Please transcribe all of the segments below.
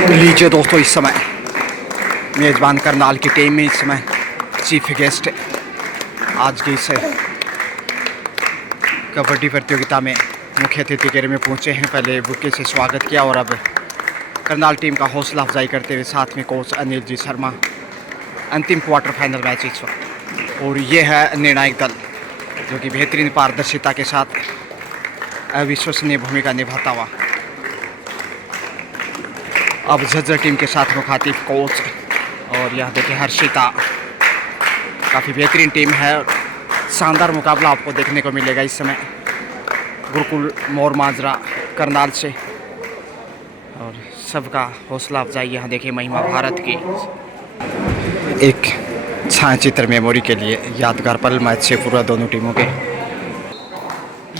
लीजिए दोस्तों, इस समय मेज़बान करनाल की टीम में इस समय चीफ गेस्ट आज की इस कबड्डी प्रतियोगिता में मुख्य अतिथि के रूप में पहुंचे हैं। पहले बुके से स्वागत किया और अब करनाल टीम का हौसला अफजाई करते हुए साथ में कोच अनिल जी शर्मा। अंतिम क्वार्टर फाइनल मैच इस वक्त, और ये है निर्णायक दल जो कि बेहतरीन पारदर्शिता के साथ अविश्वसनीय भूमिका निभाता हुआ अब झज्जर टीम के साथ मुखातिब कोच। और यहाँ देखिए हर्षिता, काफ़ी बेहतरीन टीम है। शानदार मुकाबला आपको देखने को मिलेगा इस समय गुरुकुल मोर माजरा करनाल से। और सबका हौसला अफजाई यहाँ देखिए महिमा भारत की एक छायाचित्र मेमोरी के लिए यादगार पल मैच से पूरा दोनों टीमों के।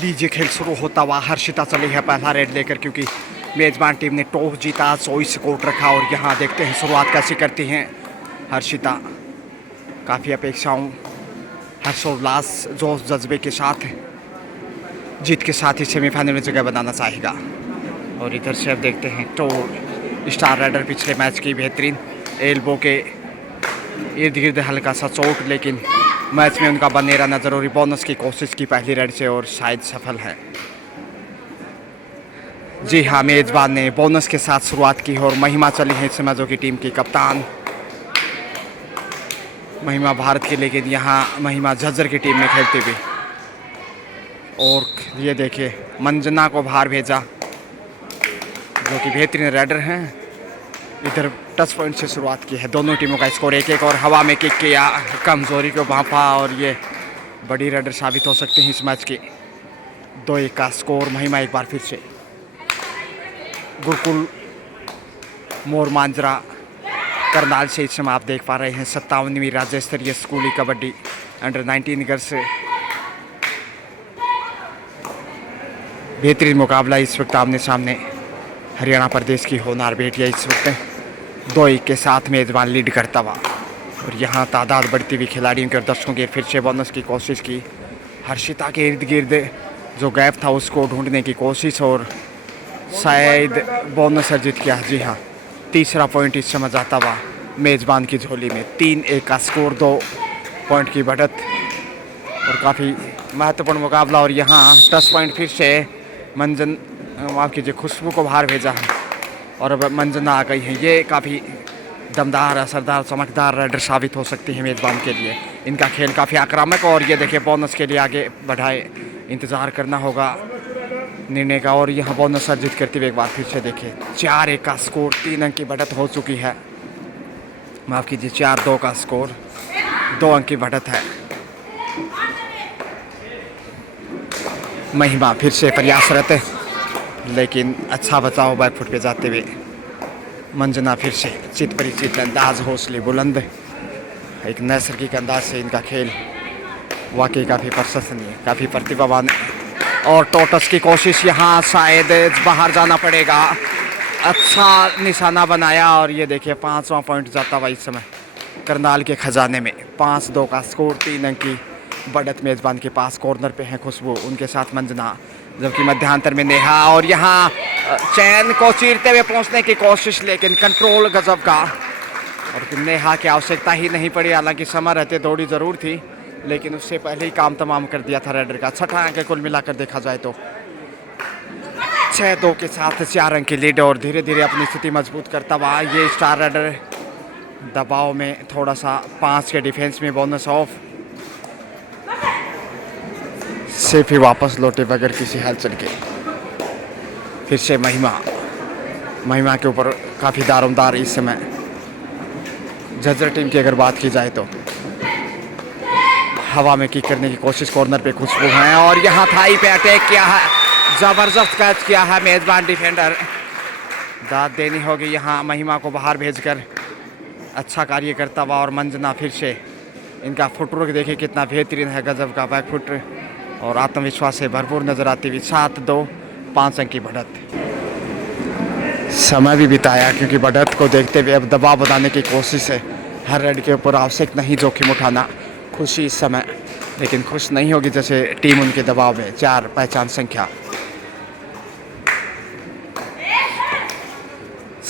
लीजिए खेल शुरू होता हुआ, हर्षिता चली है पहला रेड लेकर क्योंकि मेज़बान टीम ने टॉस जीता, 24 स्कोर रखा। और यहाँ देखते हैं शुरुआत कैसी करती हैं हर्षिता। काफ़ी अपेक्षाओं, हर्षोल्लास, जोश जज्बे के साथ जीत के साथ ही सेमीफाइनल में जगह बनाना चाहेगा। और इधर से अब देखते हैं तो स्टार राइडर पिछले मैच की बेहतरीन एल्बो के इर्द गिर्द हल्का सा चोट, लेकिन मैच में उनका बने रहना जरूरी। बोनस की कोशिश की पहली रेड से और शायद सफल है। जी हाँ, मेज़बान ने बोनस के साथ शुरुआत की और महिमा चली है समाजों की टीम की कप्तान महिमा भारत की, लेकिन यहाँ महिमा झज्जर की टीम में खेलती हुई। और ये देखिए मंजना को बाहर भेजा जो कि बेहतरीन राइडर हैं। इधर टच पॉइंट से शुरुआत की है। दोनों टीमों का स्कोर 1-1 और हवा में किक किया, कमजोरी को भांपा और ये बड़ी राइडर साबित हो सकते हैं इस मैच के। 2-1 का स्कोर। महिमा एक बार फिर से गुरुकुल मोर मांजरा करनाल से इस समय आप देख पा रहे हैं 57वीं राज्य स्तरीय स्कूली कबड्डी अंडर 19 गर्ल्स से बेहतरीन मुकाबला इस वक्त आमने सामने। हरियाणा प्रदेश की होनार बेटियां इस वक्त 2-1 के साथ मेज़बान लीड करता हुआ। और यहाँ तादाद बढ़ती हुई खिलाड़ियों के और दर्शकों के फिर से बोनस की कोशिश की। हर्षिता के इर्द गिर्द जो गैप था उसको ढूंढने की कोशिश और शायद बोनस अर्जित किया। जी हाँ, तीसरा पॉइंट इस समय जाता हुआ मेज़बान की झोली में। 3-1 का स्कोर, 2 पॉइंट की बढ़त और काफ़ी महत्वपूर्ण मुकाबला। और यहाँ टच पॉइंट फिर से मंजन, माफ़ कीजिए, खुशबू को बाहर भेजा है और अब मंजना आ गई है। ये काफ़ी दमदार, असरदार, चमकदार राइडर साबित हो सकती है मेज़बान के लिए। इनका खेल काफ़ी आक्रामक और ये देखिए बोनस के लिए आगे बढ़ाए, इंतज़ार करना होगा निर्णय का। और यहाँ बोनस अर्जित करते हुए एक बार फिर से देखिए 4-1 का स्कोर, 3 अंक की बढ़त हो चुकी है। माफ़ कीजिए, 4-2 का स्कोर, 2 अंक की बढ़त है। महिमा फिर से प्रयासरत है लेकिन अच्छा बचाव बैकफुट पे जाते हुए। मंजना फिर से चित परिचित अंदाज, हौसले बुलंद, एक नैसर्गिक अंदाज से इनका खेल वाकई काफ़ी प्रशंसनीय, काफ़ी प्रतिभावान। और टोटस की कोशिश, यहाँ शायद बाहर जाना पड़ेगा। अच्छा निशाना बनाया और ये देखिए 5वां पॉइंट जाता हुआ इस समय करनाल के खजाने में। 5-2 का स्कोर, 3 अंक की बढ़त मेज़बान के पास। कॉर्नर पे है खुशबू, उनके साथ मंजना, जबकि मध्यांतर में नेहा। और यहाँ चैन को चीरते हुए पहुंचने की कोशिश, लेकिन कंट्रोल गजब का। और नेहा की आवश्यकता ही नहीं पड़ी, हालांकि समय रहते दौड़ी ज़रूर थी लेकिन उससे पहले ही काम तमाम कर दिया था राइडर का। 6 अंक कुल मिलाकर देखा जाए तो 6-2 के साथ 4 अंक की लीड और धीरे धीरे अपनी स्थिति मजबूत करता हुआ ये स्टार राइडर दबाव में थोड़ा सा 5 के डिफेंस में बोनस ऑफ से फिर वापस लौटे बगैर किसी हलचल के। फिर से महिमा के ऊपर काफ़ी दारोमदार इस समय झज्जर टीम की अगर बात की जाए तो हवा में किक करने की कोशिश। कॉर्नर पे खुशबू है और यहाँ थाई पे अटैक किया है, ज़बरदस्त कैच किया है मेज़बान डिफेंडर। दाद देनी होगी यहाँ महिमा को बाहर भेजकर, अच्छा कार्य करता हुआ। और मंजना फिर से, इनका फुटवर्क देखिए कितना बेहतरीन है, गजब का बैकफुट और आत्मविश्वास से भरपूर नजर आती हुई। 7-2, 5 अंक की बढ़त। समय भी बिताया क्योंकि बढ़त को देखते हुए अब दबाव बनाने की कोशिश है। हर रेड के ऊपर आवश्यक नहीं जोखिम उठाना। खुशी इस समय, लेकिन खुश नहीं होगी जैसे टीम उनके दबाव में। 4 पहचान संख्या।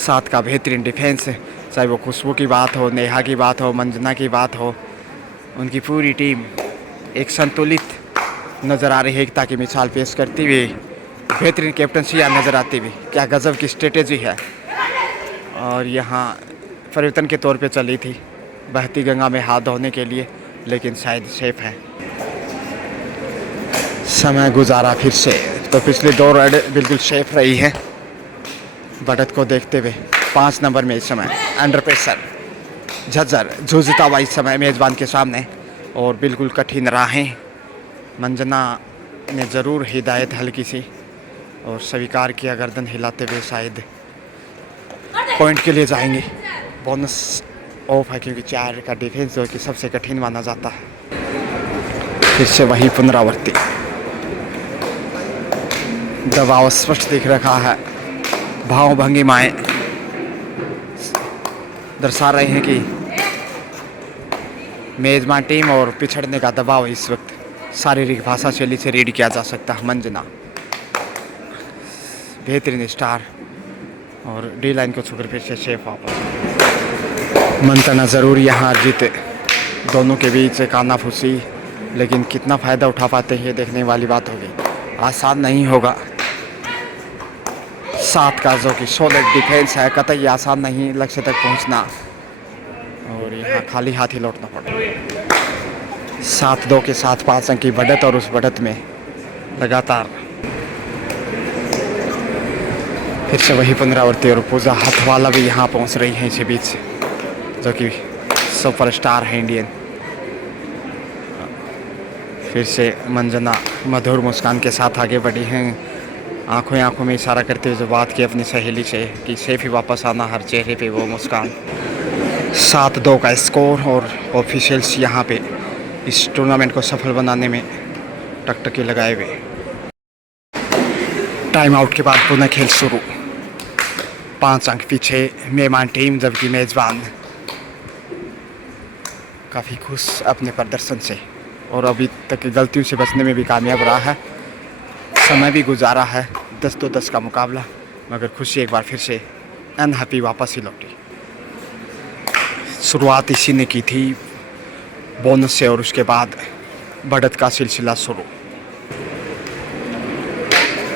साथ का बेहतरीन डिफेंस, चाहे वो खुशबू की बात हो, नेहा की बात हो, मंजना की बात हो, उनकी पूरी टीम एक संतुलित नज़र आ रही है, एकता की मिसाल पेश करती हुई, बेहतरीन कैप्टनसी नज़र आती हुई। क्या गजब की स्ट्रेटेजी है। और यहाँ परिवर्तन के तौर पे चली थी बहती गंगा में हाथ धोने के लिए, लेकिन शायद सेफ है। समय गुजारा फिर से, तो पिछली 2 रेड बिल्कुल सेफ रही है बढ़त को देखते हुए। 5 नंबर में इस समय अंडर प्रेशर झज्जर जूझता हुआ इस समय मेज़बान के सामने, और बिल्कुल कठिन राहें मंजना ने ज़रूर हिदायत हल्की सी और स्वीकार किया, गर्दन हिलाते हुए शायद पॉइंट के लिए जाएंगे। बोनस ऑफ है क्योंकि 4 का डिफेंस जो कि सबसे कठिन माना जाता है। फिर से वही पुनरावृत्ति, दबाव स्पष्ट दिख रहा है, भाव भंगिमाएँ दर्शा रहे हैं कि मेज़बान टीम और पिछड़ने का दबाव इस वक्त शारीरिक भाषा शैली से रीड किया जा सकता है। मंजना बेहतरीन स्टार और डी लाइन को छूकर फिर से सेफ वापस। मंतना ज़रूर यहाँ जीते, दोनों के बीच कानाफूसी, लेकिन कितना फ़ायदा उठा पाते हैं ये देखने वाली बात होगी। आसान नहीं होगा। 7 का जो कि सॉलिड डिफेंस है, कतई आसान नहीं लक्ष्य तक पहुंचना, और यहाँ खाली हाथ ही लौटना पड़ा। 7-2 के साथ 5 अंक की बढ़त, और उस बढ़त में लगातार फिर से वही पुनरावृत्ति, और पूजा हथवाला भी यहाँ पहुँच रही है इसी बीच, जो कि सुपरस्टार है इंडियन। फिर से मंजना मधुर मुस्कान के साथ आगे बढ़ी हैं, आंखों में इशारा करते हुए जो बात की अपनी सहेली से कि सेफ ही वापस आना, हर चेहरे पे वो मुस्कान। 7-2 का स्कोर, और ऑफिशियल्स यहाँ पे इस टूर्नामेंट को सफल बनाने में टकटकी लगाए हुए। टाइम आउट के बाद पुनः खेल शुरू। 5 अंक पीछे मेहमान टीम, जबकि मेज़बान काफ़ी खुश अपने प्रदर्शन से, और अभी तक गलतियों से बचने में भी कामयाब रहा है। समय भी गुजारा है, 10-10 का मुकाबला, मगर खुशी एक बार फिर से अनहैप्पी वापस ही लौटी। शुरुआत इसी ने की थी बोनस से, और उसके बाद बढ़त का सिलसिला शुरू।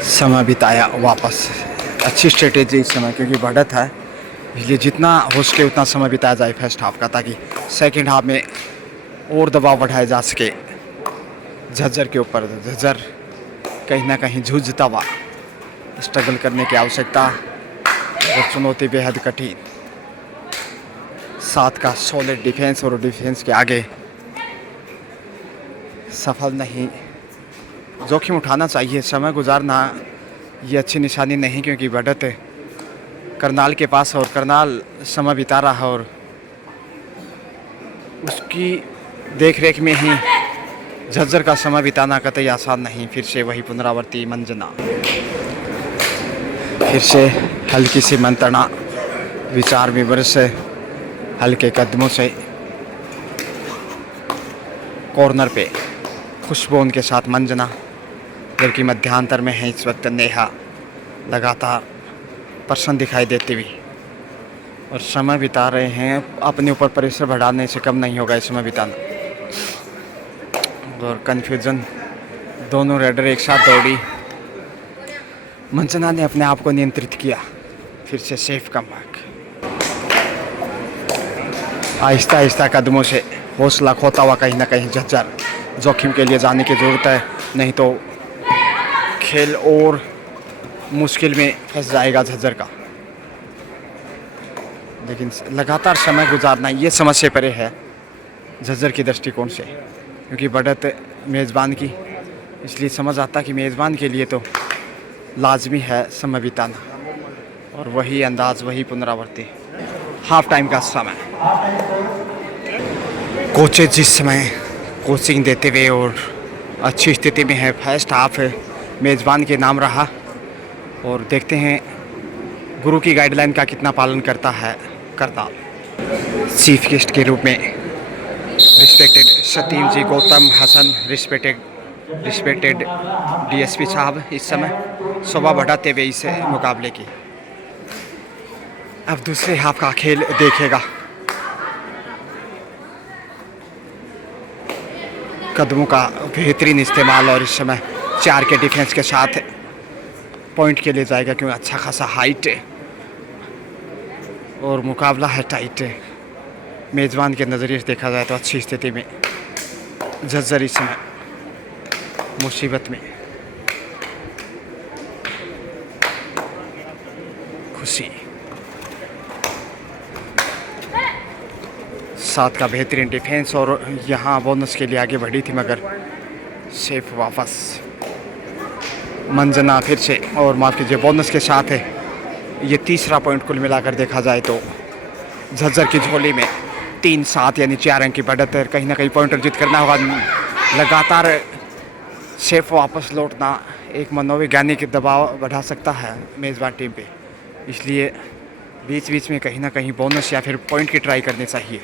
समय बिताया वापस, अच्छी स्ट्रेटेजी इस समय, क्योंकि बढ़त है, इसलिए जितना हो सके उतना समय बिताया जाए फर्स्ट हाफ का, ताकि सेकंड हाफ में और दबाव बढ़ाया जा सके झज्जर के ऊपर। झज्जर कहीं ना कहीं जूझता हुआ, स्ट्रगल करने की आवश्यकता और चुनौती बेहद कठिन। 7 का सॉलिड डिफेंस, और डिफेंस के आगे सफल नहीं। जोखिम उठाना चाहिए, समय गुजारना ये अच्छी निशानी नहीं, क्योंकि बढ़त करनाल के पास, और करनाल समय बिता रहा है, और उसकी देखरेख में ही झज्जर का समय बिताना कतई आसान नहीं। फिर से वही पुनरावृत्ति, मंजना फिर से हल्की सी मंत्रणा, विचार विमर्श हल्के कदमों से। कॉर्नर पे खुशबू उनके साथ मंजना, जबकि मध्यांतर में है इस वक्त नेहा, लगातार प्रसन्न दिखाई देती हुई, और समय बिता रहे हैं। अपने ऊपर प्रेशर बढ़ाने से कम नहीं होगा इस समय बिताना। और कन्फ्यूजन, दोनों रेडर एक साथ दौड़ी, मंजना ने अपने आप को नियंत्रित किया। फिर से सेफ कमबैक, आहिस्ता आहिस्ता कदमों से हौसला खोता हुआ कहीं ना कहीं झज्जर जोखिम के लिए जाने की ज़रूरत है, नहीं तो खेल और मुश्किल में फंस जाएगा झज्जर का। लेकिन लगातार समय गुजारना ये समस्या परे है झज्जर की दृष्टिकोण से, क्योंकि बढ़त मेज़बान की, इसलिए समझ आता कि मेज़बान के लिए तो लाजमी है समय बिताना, और वही अंदाज, वही पुनरावृत्ति। हाफ टाइम का समय, कोचेज जिस समय कोचिंग देते हुए और अच्छी स्थिति में है, फर्स्ट हाफ मेज़बान के नाम रहा, और देखते हैं गुरु की गाइडलाइन का कितना पालन करता है करनाल। चीफ गेस्ट के रूप में रिस्पेक्टेड सतीम जी, गौतम हसन, रिस्पेक्टेड डीएसपी साहब इस समय शोभा बढ़ाते हुए इस मुकाबले की। अब दूसरे हाफ का खेल देखेगा। कदमों का बेहतरीन इस्तेमाल और इस समय 4 के डिफेंस के साथ पॉइंट के लिए जाएगा, क्योंकि अच्छा खासा हाइट है और मुकाबला है टाइट है। मेज़बान के नज़रिए से देखा जाए तो अच्छी स्थिति में झज्जर इस समय मुसीबत में। खुशी 7 का बेहतरीन डिफेंस और यहाँ बोनस के लिए आगे बढ़ी थी, मगर सेफ वापस। मंजना फिर से, और माफ़ कीजिए बोनस के साथ है। ये तीसरा पॉइंट कुल मिलाकर देखा जाए तो झज्जर की झोली में 3-7 यानी 4 अंक की बढ़त है। कहीं ना कहीं पॉइंट अर्जित करना होगा। लगातार सेफ वापस लौटना एक मनोवैज्ञानिक दबाव बढ़ा सकता है मेज़बान टीम पे, इसलिए बीच बीच में कहीं ना कहीं बोनस या फिर पॉइंट की ट्राई करनी चाहिए।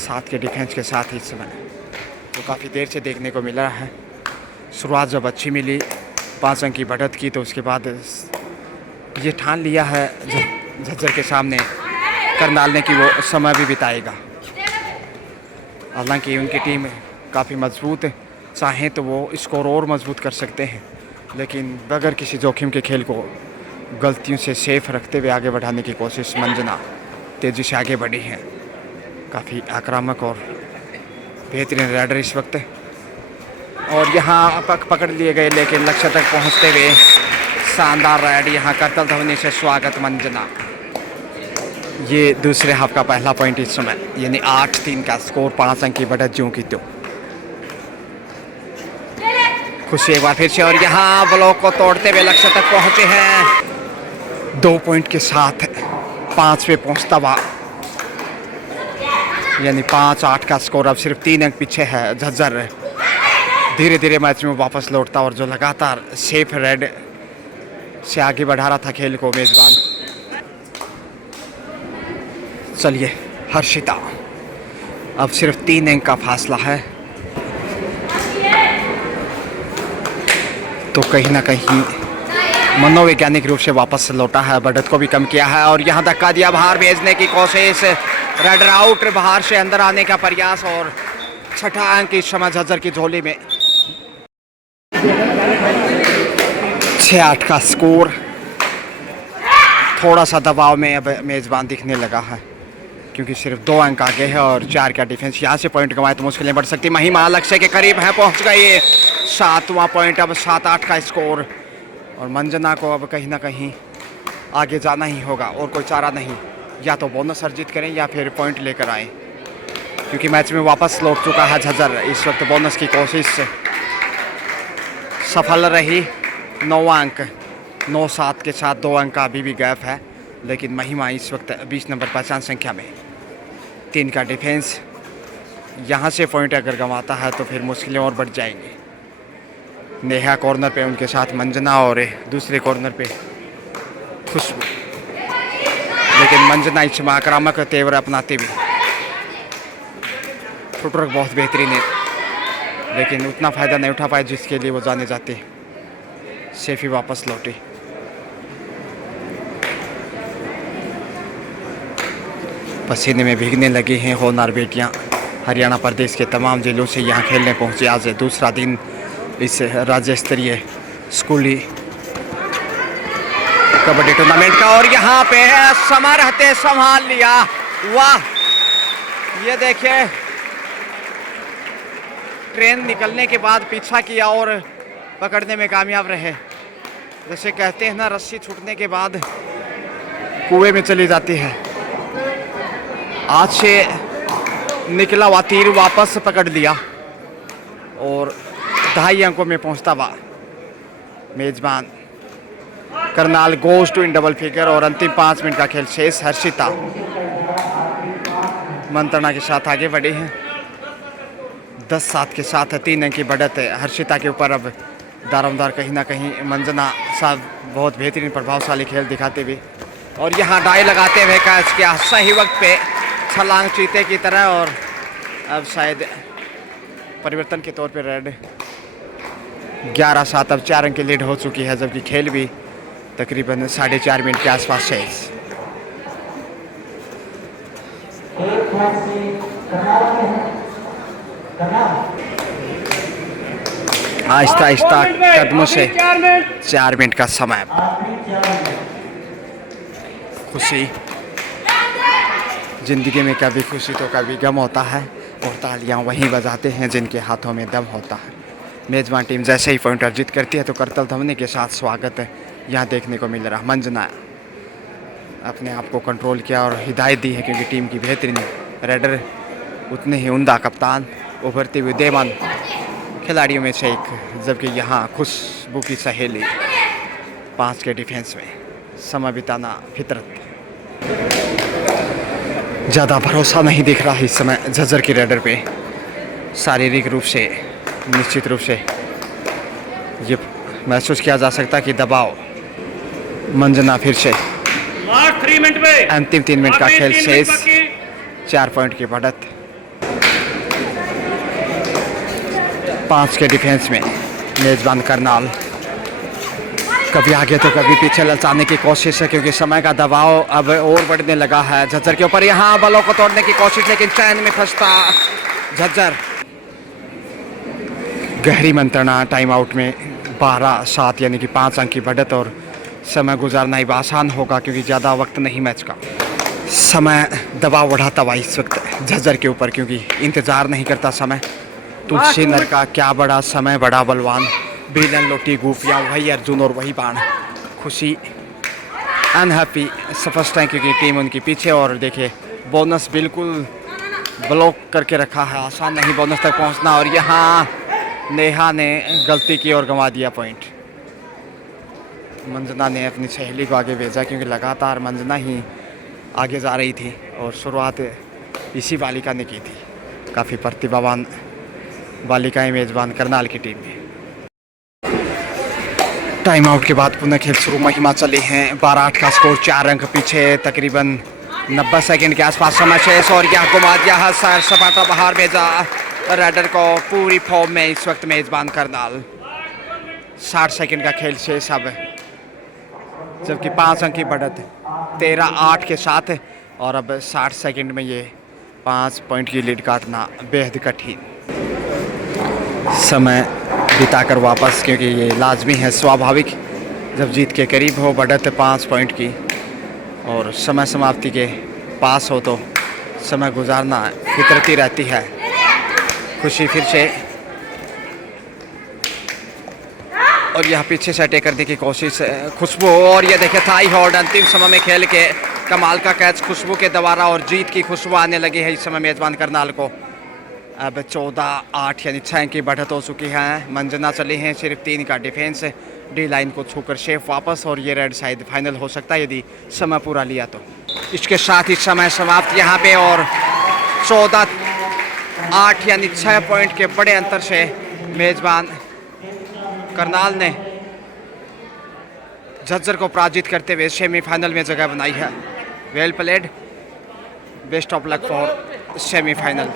7 के डिफेंस के साथ इस समय तो काफ़ी देर से देखने को मिल रहा है। शुरुआत जब अच्छी मिली 5 अंक की बढ़त की, तो उसके बाद ये ठान लिया है झज्जर के सामने करनाल ने कि वो समय भी बिताएगा। हालांकि उनकी टीम काफ़ी मजबूत है, चाहें तो वो स्कोर और मजबूत कर सकते हैं, लेकिन बगैर किसी जोखिम के खेल को गलतियों से सेफ रखते हुए आगे बढ़ाने की कोशिश मंजना तेज़ी से आगे बढ़ी है। काफ़ी आक्रामक और बेहतरीन राइडर इस वक्त, और यहाँ पकड़ लिए गए, लेकिन लक्ष्य तक पहुँचते हुए शानदार राइड। यहाँ करतल ध्वनि से स्वागत मंजना। ये दूसरे हाफ का पहला पॉइंट इस समय, यानी 8-3 का स्कोर, 5 अंक की बढ़त ज्यों की त्यों। खुशी एक बार फिर से, और यहाँ ब्लॉक को तोड़ते हुए लक्ष्य तक पहुँचे हैं। 2 पॉइंट के साथ 5 पे पहुँचता हुआ, यानी 5-8 का स्कोर। अब सिर्फ 3 अंक पीछे है झज्जर। धीरे धीरे मैच में वापस लौटता, और जो लगातार सेफ रेड से आगे बढ़ा रहा था खेल को मेज़बान। चलिए हर्षिता, अब सिर्फ 3 अंक का फासला है, तो कहीं ना कहीं मनोवैज्ञानिक रूप से वापस लौटा है, बढ़त को भी कम किया है। और यहाँ धक्का दिया, बाहर भेजने की कोशिश, रेडर आउट, बाहर से अंदर आने का प्रयास, और 6ठा अंक इस समय झज्जर की झोली में। 6-8 का स्कोर। थोड़ा सा दबाव में अब मेज़बान दिखने लगा है, क्योंकि सिर्फ 2 अंक आगे है और 4 का डिफेंस। यहाँ से पॉइंट कमाए तो मुश्किलें बढ़ सकती। महिमा लक्ष्य के करीब है, पहुँच गई। 7वां पॉइंट, अब 7-8 का स्कोर, और मंजना को अब कहीं ना कहीं आगे जाना ही होगा, और कोई चारा नहीं। या तो बोनस अर्जित करें या फिर पॉइंट लेकर आएँ, क्योंकि मैच में वापस लौट चुका है झज्जर। इस वक्त बोनस की कोशिश सफल रही। 9वां अंक, 9-7 के साथ 2 अंक का अभी भी गैप है, लेकिन महिमा इस वक्त 20 नंबर पहचान संख्या में। 3 का डिफेंस, यहाँ से पॉइंट अगर गंवाता है तो फिर मुश्किलें और बढ़ जाएंगी। नेहा कॉर्नर पे, उनके साथ मंजना, और दूसरे कॉर्नर पे खुशबू। लेकिन मंजना इस समय आक्रामक तेवर अपनाते हुए, फुटवर्क बहुत बेहतरीन है, लेकिन उतना फ़ायदा नहीं उठा पाए जिसके लिए वो जाने जाते। सेफी वापस लौटी। पसीने में भीगने लगी हैं होनहार बेटियां। हरियाणा प्रदेश के तमाम जिलों से यहाँ खेलने पहुँची। आज दूसरा दिन इस राज्य स्तरीय स्कूली कबड्डी टूर्नामेंट का, और यहाँ पे समय रहते संभाल लिया। वाह, ये देखिए, ट्रेन निकलने के बाद पीछा किया और पकड़ने में कामयाब रहे। जैसे कहते हैं ना, रस्सी छूटने के बाद कुएं में चली जाती है। आज से निकला हुआ तीर वापस पकड़ लिया, और 2.5 अंकों में पहुंचता हुआ मेजबान Karnal goes to in double figure. और अंतिम 5 मिनट का खेल शेष। हर्षिता मंत्रणा के साथ आगे बढ़ी है 10-7 के साथ। 3 अंक की बढ़त है हर्षिता के ऊपर। अब दारोमदार कहीं ना कहीं मंजना साहब बहुत बेहतरीन प्रभावशाली खेल दिखाते हुए, और यहाँ डाई लगाते हुए कैच किया सही वक्त पे, छलांग चीते की तरह। और अब शायद परिवर्तन के तौर पे रेड 11-7 अब 4 अंक की लीड हो चुकी है, जबकि खेल भी तकरीबन 4.5 मिनट के आसपास शेष। आहिस्ता आहिस्ता कदमों से 4 मिनट का समय। खुशी, जिंदगी में कभी खुशी तो कभी गम होता है और तालियां वहीं बजाते हैं जिनके हाथों में दम होता है। मेज़बान टीम जैसे ही पॉइंट अर्जित करती है तो करतल ध्वनि के साथ स्वागत यहाँ देखने को मिल रहा। मंजना अपने आप को कंट्रोल किया और हिदायत दी है क्योंकि टीम की बेहतरीन रेडर उतने ही उम्दा कप्तान, उभरती हुई देवान खिलाड़ियों में से एक, जबकि यहाँ खुशबू की सहेली 5 के डिफेंस में समय बिताना फितरत। ज़्यादा भरोसा नहीं दिख रहा इस समय झज्जर की रेडर पे। शारीरिक रूप से निश्चित रूप से ये महसूस किया जा सकता है कि दबाव। मंजना फिर से अंतिम 3 मिनट का खेल शेष, 4 पॉइंट की बढ़त। 5 के डिफेंस में मेज़बान करनाल कभी आगे तो कभी पीछे ललचाने की कोशिश है क्योंकि समय का दबाव अब और बढ़ने लगा है झज्जर के ऊपर। यहाँ बलों को तोड़ने की कोशिश लेकिन चैन में फंसता झज्जर। गहरी मंत्रणा टाइम आउट में 12-7 यानी कि 5 अंक की बढ़त और समय गुजारना ही आसान होगा क्योंकि ज़्यादा वक्त नहीं मैच का। समय दबाव बढ़ाता हुआ इस वक्त झज्जर के ऊपर क्योंकि इंतज़ार नहीं करता समय। तुलसी नर का क्या बड़ा समय, बड़ा बलवान, बिलन लोटी गुफियाँ, वही अर्जुन और वही बाण। खुशी अनहैप्पी स्पष्ट है क्योंकि टीम उनके पीछे और देखिए बोनस बिल्कुल ब्लॉक करके रखा है, आसान नहीं बोनस तक पहुंचना। और यहाँ नेहा ने गलती की और गंवा दिया पॉइंट। मंजना ने अपनी सहेली को आगे भेजा क्योंकि लगातार मंजना ही आगे जा रही थी और शुरुआत इसी बालिका ने की थी। काफ़ी प्रतिभावान बालिकाएं मेज़बान करनाल की टीम में। टाइम आउट के बाद पुनः खेल शुरू। महिमा चले हैं 12-8 का स्कोर, 4 अंक पीछे, तकरीबन 90 सेकंड के आसपास समय शेष। और यह घुमा दिया है सर सपाटा बाहर भेजा रेडर को पूरी फॉर्म में इस वक्त मेज़बान करनाल। 60 सेकंड का खेल शेष अब, जबकि 5 अंक की बढ़त 13-8 के साथ। और अब 60 सेकंड में ये 5 पॉइंट की लीड काटना बेहद कठिन। समय बिताकर वापस क्योंकि ये लाजमी है, स्वाभाविक जब जीत के करीब हो बढ़त 5 पॉइंट की और समय समाप्ति के पास हो तो समय गुजारना फितरती रहती है। खुशी फिर से और यह पीछे से अटैक करने की कोशिश खुशबू। और ये देखे थाई होल्ड अंतिम समय में खेल के कमाल का कैच खुशबू के द्वारा और जीत की खुशबू आने लगी है इस समय मेज़बान करनाल को। अब 14-8 यानी 6 की बढ़त हो चुकी है। मंजना चली हैं सिर्फ 3 का डिफेंस, डी लाइन को छूकर शेफ वापस और ये रेड शायद फाइनल हो सकता है यदि समय पूरा लिया तो। इसके साथ ही समय समाप्त यहाँ पे और 14-8 यानी 6 पॉइंट के बड़े अंतर से मेज़बान करनाल ने झज्जर को पराजित करते हुए सेमीफाइनल में जगह बनाई है। Well played, best of luck for semifinal.